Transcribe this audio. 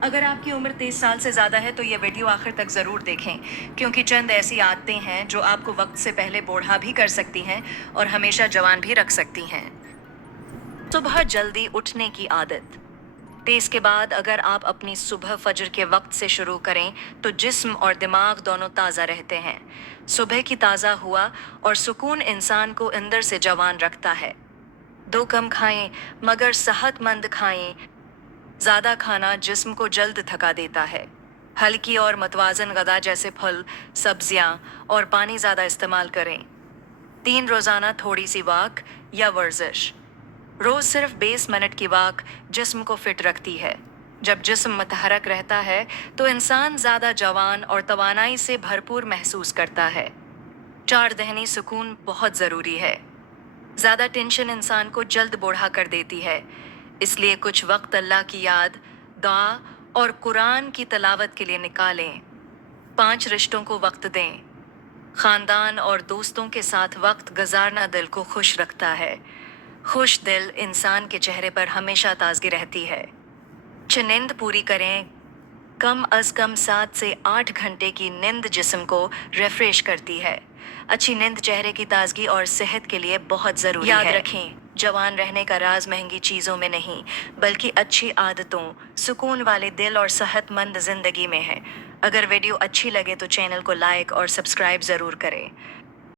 अगर आपकी उम्र 23 साल से ज़्यादा है तो ये वीडियो आखिर तक ज़रूर देखें, क्योंकि चंद ऐसी आदतें हैं जो आपको वक्त से पहले बूढ़ा भी कर सकती हैं और हमेशा जवान भी रख सकती हैं। सुबह जल्दी उठने की आदत। 23 के बाद अगर आप अपनी सुबह फजर के वक्त से शुरू करें तो जिस्म और दिमाग दोनों ताज़ा रहते हैं। सुबह की ताज़ा हुआ और सुकून इंसान को अंदर से जवान रखता है। दो कम खाएं मगर सेहतमंद खाएं। ज्यादा खाना जिस्म को जल्द थका देता है। हल्की और मतवाजन गदा जैसे फल, सब्जियां और पानी ज्यादा इस्तेमाल करें। 3 रोजाना थोड़ी सी वॉक या वर्जिश। रोज सिर्फ 20 मिनट की वॉक जिस्म को फिट रखती है। जब जिस्म मुतहरक रहता है तो इंसान ज्यादा जवान और तवानाई से भरपूर महसूस करता है। 4 दहनी सुकून बहुत जरूरी है। ज्यादा टेंशन इंसान को जल्द बूढ़ा कर देती है, इसलिए कुछ वक्त अल्लाह की याद, दुआ और कुरान की तिलावत के लिए निकालें। 5 रिश्तों को वक्त दें। खानदान और दोस्तों के साथ वक्त गुजारना दिल को खुश रखता है। खुश दिल इंसान के चेहरे पर हमेशा ताजगी रहती है। नींद पूरी करें। कम अज कम 7 से 8 घंटे की नींद जिस्म को रिफ्रेश करती है। अच्छी नींद चेहरे की ताजगी और सेहत के लिए बहुत जरूरी है। याद रखें, जवान रहने का राज महंगी चीजों में नहीं, बल्कि अच्छी आदतों, सुकून वाले दिल और सेहतमंद जिंदगी में है। अगर वीडियो अच्छी लगे तो चैनल को लाइक और सब्सक्राइब जरूर करें।